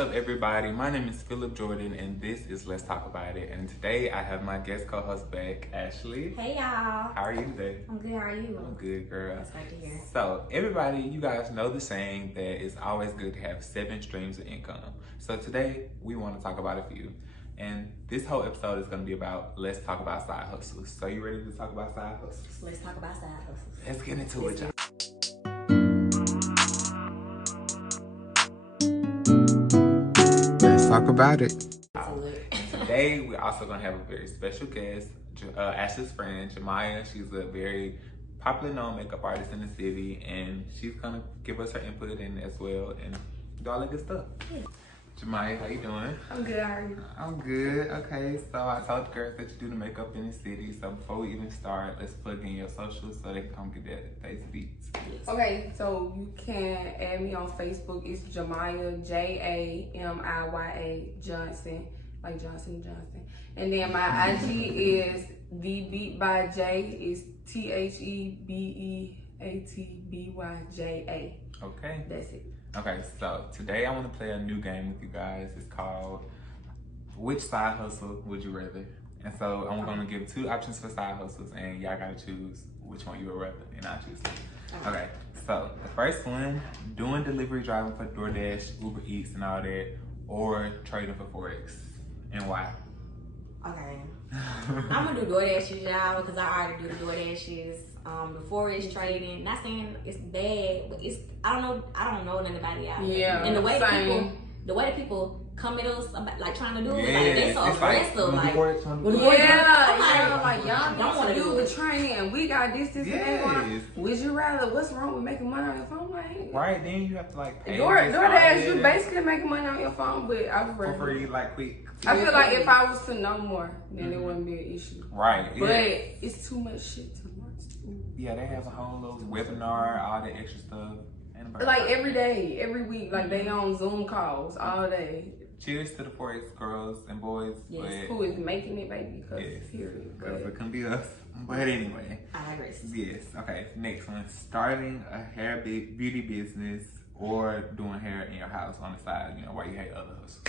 up, everybody? My name is Philip Jordan, and this is Let's Talk About It. And today I have my guest co-host back, Ashley. Hey y'all. How are you today? I'm good. How are you? I'm good, girl. That's great to hear. So, everybody, you guys know the saying that it's always good to have 7 streams of income. So today we want to talk about a few. And this whole episode is going to be about let's talk about side hustles. So you ready to talk about side hustles? Let's talk about side hustles. Let's get into it, y'all. Let's talk about it. Today we're also going to have a very special guest, Ashley's friend, Jemiah. She's a very popular known makeup artist in the city, and she's going to give us her input in as well and do all that good stuff. Yeah. Jemiah, how you doing? I'm good, how are you? I'm good. Okay, so I told the girls that you do the makeup in the city. So before we even start, let's plug in your socials so they can come get that face beats. Okay, so you can add me on Facebook. It's Jemiah, Jamiya Johnson, like Johnson Johnson. And then my IG is The Beat by J. It's TheBeatByJA. Okay. That's it. Okay, so today I want to play a new game with you guys. It's called Which Side Hustle Would You Rather? And so I'm going to give 2 options for side hustles, and y'all got to choose which one you would rather, and I'll choose it. Okay, so the first one, doing delivery driving for DoorDash, Uber Eats, and all that, or trading for Forex, and why? Okay. I'm gonna do DoorDashes, y'all, because I already do the DoorDashes. The Forex trading. Not saying it's bad, but it's I don't know nothing about it out there. Yeah. And the way that people come at us about, like trying to do it, like they so aggressive, like y'all don't want to do the training, and we got this, and that. Would you rather? What's wrong with making money on your phone? Like, right, then you have to like pay DoorDash, you basically making money on your phone, but I would rather for free, like quick. I feel like if I was to know more, then it wouldn't be an issue. Right. But it's too much shit to watch. Yeah, they have a whole little webinar, all that extra stuff. Like every day, every week, like they on Zoom calls all day. Cheers to the Forex girls and boys. Yes, who is making it, baby? Because it can be us. But anyway. I digress. Yes. Okay. Next one: starting a hair beauty business or doing hair in your house on the side. You know, while you hate other hustles.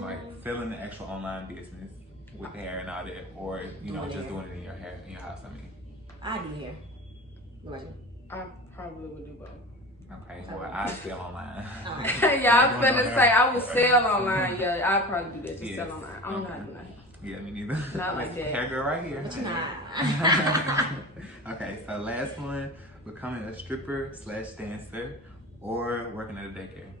Like selling the actual online business with the hair and all that, or just doing it in your house. I mean, I do hair. What about you? I probably would do both. Okay, well, I sell online. Yeah, I was gonna say I would sell online. Yeah, I'd probably do that. Just sell online. I don't know how to do that. Yeah, me neither. Not like that. Hair girl right here. But you're not. Okay, so last one: becoming a stripper/dancer or working at a daycare.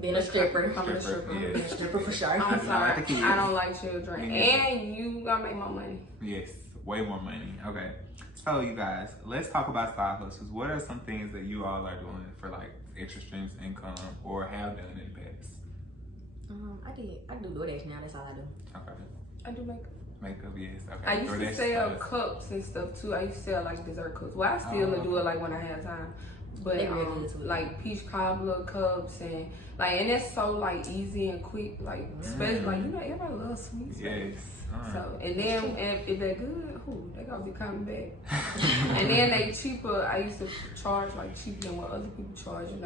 Being a stripper. I'm a stripper. Yes. Being a stripper for sure. I'm sorry. I don't like children. And you gotta make more money. Yes, way more money. Okay. So you guys, let's talk about side hustles. What are some things that you all are doing for like extra streams of income or have done in the past? I do DoorDash now. That's all I do. Okay. I do makeup. Makeup, yes. Okay. I used to sell cups and stuff too. I used to sell like dessert cups. Well, I still do it like when I have time. But like peach cobbler cups and that's so like easy and quick. Like especially like everybody loves sweets. Yes. So and then if they're good, they gonna be coming back. And then they cheaper. I used to charge like cheaper than what other people charge. You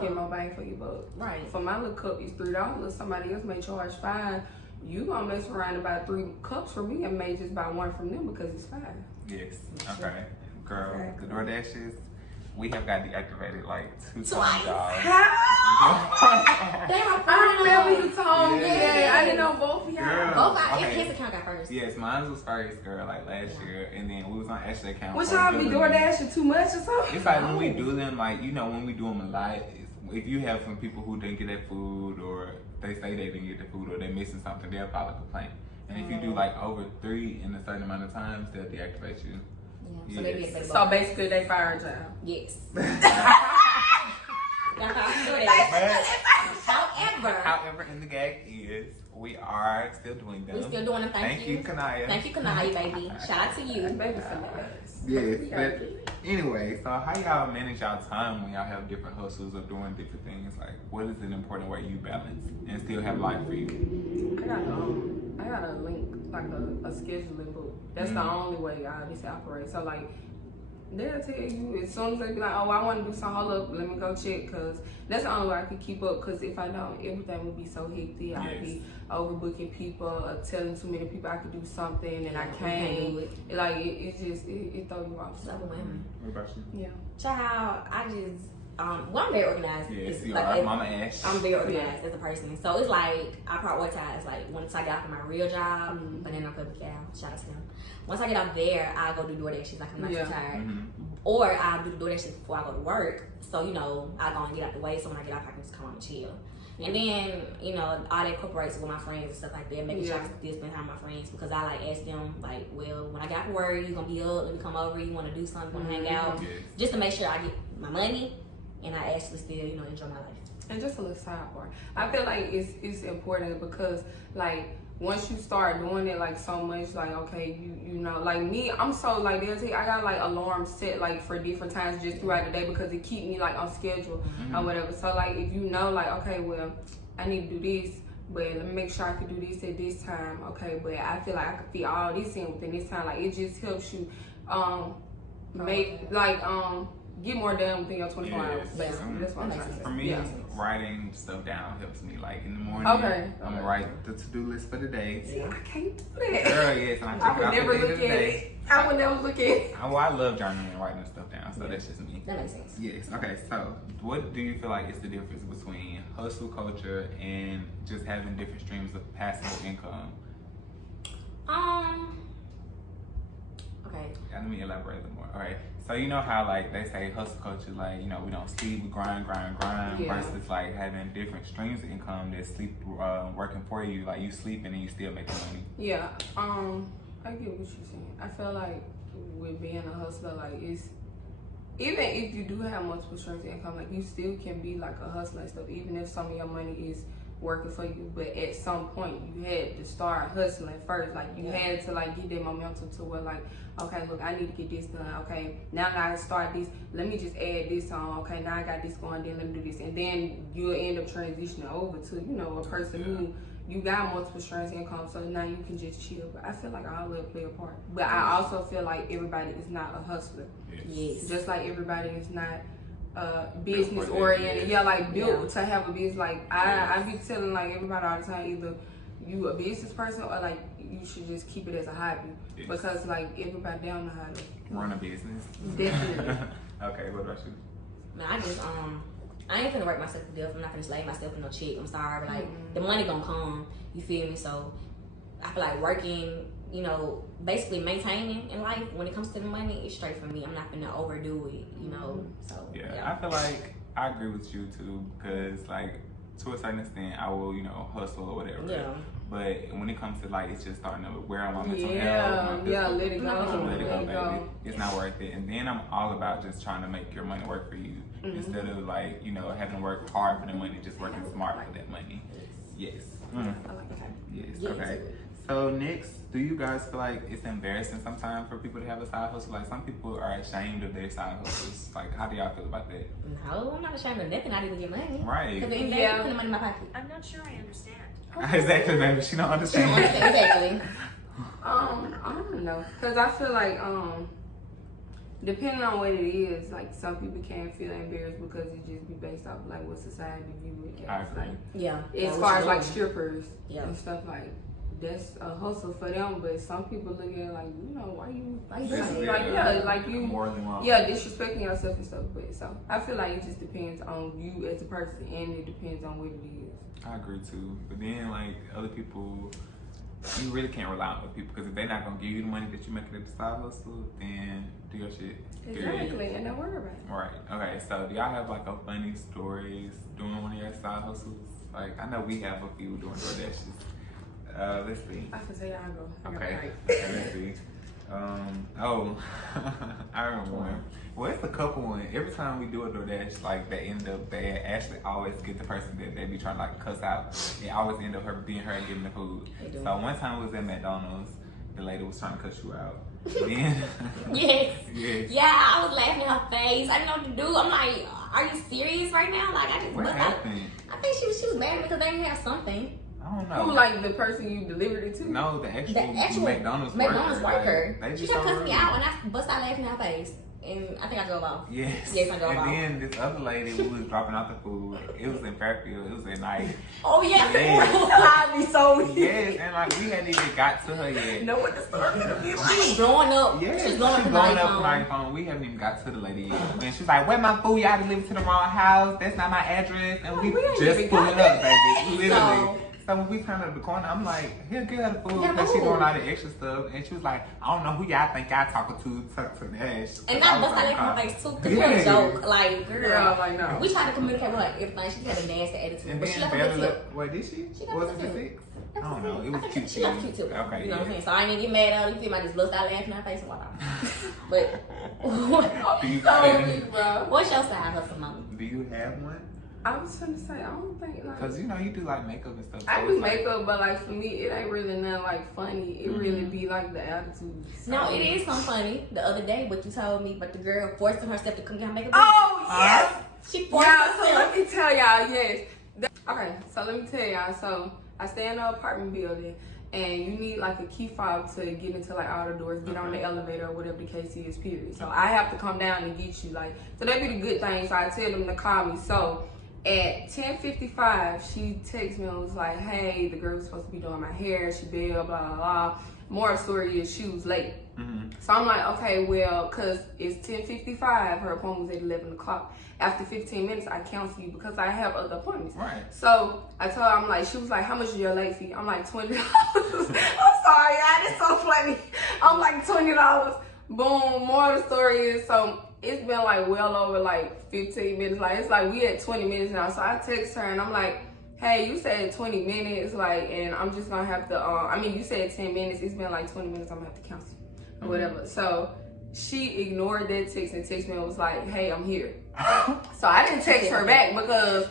get more bang for your buck. Right. For my little cup is $3. Somebody else may charge $5. You gonna mess around and buy 3 cups from me and may just buy 1 from them because it's $5. Yes. Okay. Girl, the DoorDashes, we have got deactivated like 2 times, y'all. I remember you told me that. I didn't know both of y'all. His account got first. Yes, mine was first, girl, like last year, and then we was on Ashley's account. Which y'all be DoorDashing too much or something? It's like when we do them, like when we do them a lot. If you have some people who didn't get that food, or they say they didn't get the food, or they're missing something, they'll file a complaint. And if you do like over 3 in a certain amount of times, they'll deactivate you. Yeah. So basically, they fired y'all. Yes. However, in the gag is we are still doing them. We're still doing them. Thank you, Kanaya. Thank you, Kanaya, baby. Shout out to you. Yes, but anyway, so how y'all manage y'all time when y'all have different hustles or doing different things? Like, what is an important way you balance and still have life for you? I got a link, like a scheduling book. That's the only way I just operate. So like, they'll tell you as soon as they be like, oh, I want to do something, hold up, let me go check, because that's the only way I could keep up, because if I don't, everything would be so hectic. Yes. I'd be overbooking people, or telling too many people I could do something, and I can't can't. do it. Like, it just, it throws you off. It's overwhelming. What about you? Yeah. Child, I just, well, I'm very organized. Yes, you like, are. Mama Ash. I'm very organized as a person. So it's like, I prioritize, like, once I get off of my real job, Banana Republic Gal, shout out to them. Once I get out there, I go do DoorDashes, like I'm not too tired. Or I'll do the DoorDashes before I go to work. So, you know, I go and get out the way, so when I get off, I can just come home and chill. And then, you know, all that incorporates with my friends and stuff like that, making sure I can still spend time with my friends, because I like ask them, like, well, when I get off work, you gonna be up, let me come over, you wanna do something, wanna hang out, just to make sure I get my money and I actually still, you know, enjoy my life. And just a little sidebar, I feel like it's important, because like once you start doing it like so much, like okay, you know, like me, I'm so like they'll tell you, I got like alarms set like for different times just throughout the day, because it keep me like on schedule or whatever. So like if you know like, okay, well, I need to do this, but let me make sure I can do this at this time. Okay, but I feel like I can fit all this in within this time. Like it just helps you make like get more done within your 24 hours. Basically. That's what I'm trying to say. For me, writing stuff down helps me. Like in the morning, I'm gonna write the to-do list for the day. See, I can't do that. Girl, yes, and I would never look at it. I would never look at it. Well, I love journaling and writing stuff down, so that's just me. That makes sense. Yes. Okay. So, what do you feel like is the difference between hustle culture and just having different streams of passive income? Okay. Let me elaborate a little more. Okay. So you know how like they say hustle culture, like, you know, we don't sleep, we grind, versus like having different streams of income that sleep working for you. Like you sleeping and you still making money. Yeah. I get what you're saying. I feel like with being a hustler, like it's, even if you do have multiple streams of income, like you still can be like a hustler and stuff, even if some of your money is working for you, but at some point you had to start hustling first. Like you had to like get that momentum to where like, okay, look, I need to get this done. Okay, now that I start this, let me just add this on. Okay, now I got this going, then let me do this, and then you'll end up transitioning over to, you know, a person who you got multiple streams of income, so now you can just chill. But I feel like all of it play a part. But I also feel like everybody is not a hustler. Yes. Just like everybody is not business oriented. Yeah, like built to have a business. Like I be telling like everybody all the time, either you a business person or like you should just keep it as a hobby. Because like everybody down know how to run a business. Definitely. Okay, what about you? Man, I just I ain't finna work myself to death. I'm not finna slave myself for no check. I'm sorry, but like the money gonna come. You feel me? So I feel like working, you know, basically maintaining in life when it comes to the money, it's straight for me. I'm not finna overdo it, you know. So I feel like I agree with you too, because like to a certain extent I will, you know, hustle or whatever. Yeah. But when it comes to like, it's just starting to wear on my mental health. Let it go. Let it go, baby. It's not worth it. And then I'm all about just trying to make your money work for you instead of like, you know, having to work hard for the money, just working smart for that money. Yes. Yes. Okay. So next, do you guys feel like it's embarrassing sometimes for people to have a side hustle? Like some people are ashamed of their side hustles. Like how do y'all feel about that? No, I'm not ashamed of nothing. I didn't get money. Right. Because the end of the day, I'm putting money in my pocket. I'm not sure I understand. Exactly, baby. She don't understand. Exactly. I don't know, cause I feel like depending on what it is, like some people can feel embarrassed because it just be based off like what society view it as. Like, as far as like strippers and stuff, like that's a hustle for them, but some people look at it like, you know, why you like you more than wrong. Disrespecting yourself and stuff. But so I feel like it just depends on you as a person, and it depends on what it is. I agree too, but then like other people, you really can't rely on other people, because if they're not gonna give you the money that you make it at the side hustle, then do your shit. Exactly, and don't worry about it. Right. Okay. So do y'all have like a funny stories doing one of your side hustles? Like I know we have a few doing DoorDashes. Let's see. I can say y'all go. Okay. Let's see. I remember one. Well, it's a couple one. Every time we do a DoorDash, like they end up, they actually always get the person that they be trying to like cuss out. They always end up her being her and giving the food. So one time we was at McDonald's, the lady was trying to cuss you out. Then yes. Yeah, I was laughing in her face. I didn't know what to do. I'm like, are you serious right now? Like I just what happened? I think she was mad because they didn't have something. I don't know. Who, like the person you delivered it to? No, the actual McDonald's worker. Like, They she tried to cuss me out and I bust out laughing in her face. And I think I drove off. Yes. Yes, I drove off. And then this other lady who was dropping off the food, it was in Fairfield. It was at night. Oh, yeah. Yes. I'd be so weird. Yes, and like we hadn't even got to her yet. Know what the story gonna be like? She's blowing up. Yes, She's she's blowing up blowing the up my phone. We haven't even got to the lady yet. And she's like, "Where my food? Y'all delivered to the wrong house. That's not my address." And we ain't just even pulling got up, baby. Literally. So- So when we turned up the corner, I'm like, "Here, get her the food," Yeah, because she's move. doing all the extra stuff. And she was like, "I don't know who y'all think y'all talking to Nash." And that bust out in her face too, because Yeah. her joke, like, girl. Yeah, like no. We tried to communicate with her everything. She had a nasty attitude, And but she then left a good Bella, tip. wait, did she? She got Was a it good the tip. six? I don't know. It was I think cute. she left cute too. Okay, You know what I'm yeah. saying? So I ain't even get mad at her. You feel me? I just bust out laughing in her face and walk out. But Do you, what's your side hustle, mama? do you have one? I was gonna say, I don't think like. Because you know you do like makeup and stuff. I so do it's like- makeup, but like for me, it ain't really nothing like funny. It really be like the attitude. No, it is something funny. The other day, what you told me, but the girl forcing herself to come get her makeup. Oh yes. She forced Yeah, so herself. let me tell y'all, yes. Okay, so let me tell y'all. So I stay in an apartment building, and you need like a key fob to get into like all the doors, get on the elevator or whatever the case is, period. So I have to come down and get you. Like, so that be the good thing. So I tell them to call me. So at 10:55, she texts me and was like, "Hey, the girl was supposed to be doing my hair. She bailed, blah, blah, blah." More story is she was late. So I'm like, okay, well, because it's 10:55, her appointment was at 11 o'clock. After 15 minutes, I cancel you because I have other appointments. Right. So I told her, I'm like, she was like, how much is your late fee? I'm like, $20. I'm sorry, y'all, it's so funny. I'm like, $20. Boom, more of the story is, so it's been like well over like 15 minutes. Like, it's like we at 20 minutes now. So I text her and I'm like, hey, you said 20 minutes, like, and I'm just gonna have to, I mean, you said 10 minutes. It's been like 20 minutes. I'm gonna have to cancel or whatever. So she ignored that text and texted me and was like, hey, I'm here. So I didn't text her back because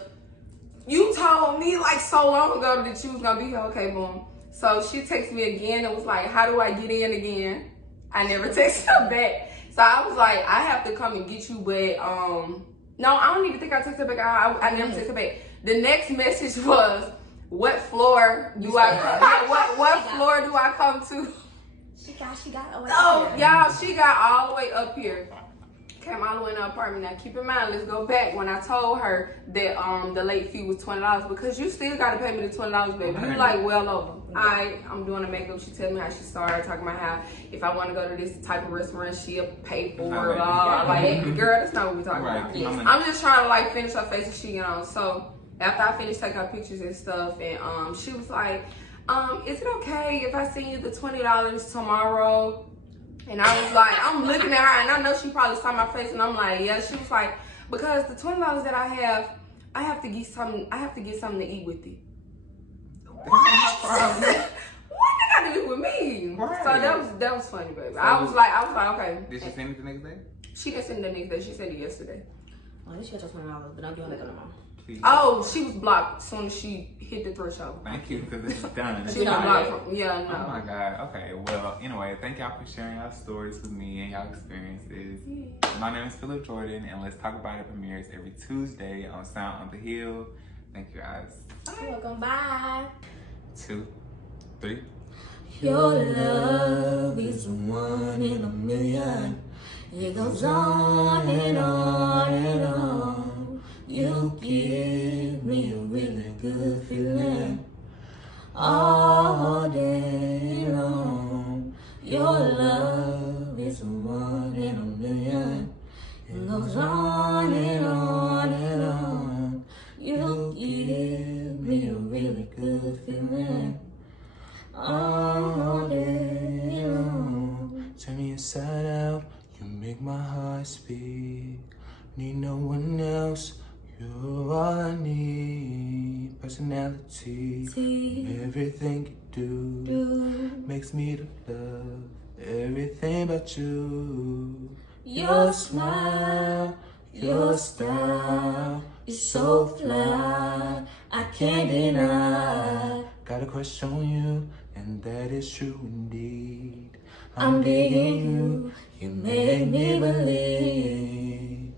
you told me like so long ago that you was gonna be here. Okay, boom. So she texted me again and was like, how do I get in again? I never texted her back. So I was like, I have to come and get you, but no, I don't even think I texted her back. I never texted her back. The next message was, what floor do I come? What floor do I come to? She got away. Oh, y'all, she got all the way up here. Came all the way in the apartment. Now, keep in mind, let's go back when I told her that the late fee was $20 because you still got to pay me the $20, baby. You like well over. I'm doing the makeup. She tell me how she started talking about how if I want to go to this type of restaurant, she'll pay for it. Like, girl, that's not what we're talking about. Yes. I'm just trying to like finish her face and she get on. So after I finished taking her pictures and stuff, and she was like, is it okay if I send you the $20 tomorrow? And I was like, I'm looking at her, and I know she probably saw my face, and I'm like, yeah. She was like, because the $20 that I have to get something. I have to get something to eat with it. What? What did I do with me? Right. So that was funny, baby. I was like, okay. Did she send it the next day? She didn't send it the next day. She said it yesterday. Well, she got your $20, but don't do it no more. Please. Oh, she was blocked as soon as she hit the threshold. Thank you, because it's done. She was blocked from, yeah, no. Oh my God. Okay. Well, anyway, thank y'all for sharing your stories with me and y'all experiences. My name is Philip Jordan, and Let's Talk About It premieres every Tuesday on Sound on the Hill. Thank you guys. You're welcome. Bye. 2, 3. Your love is 1 in a million. It goes on and on and on. You give me a really good feeling all day long. Your love is 1 in a million. It goes on and on and on. You give me a really good feeling all day long. Turn me inside out, you make my heart speak. Need no one else, you're all I need. Personality, everything you do makes me to love everything about you. Your smile, your style is so fly, I can't deny. Got a crush on you, and that is true indeed. I'm digging you, you make me believe.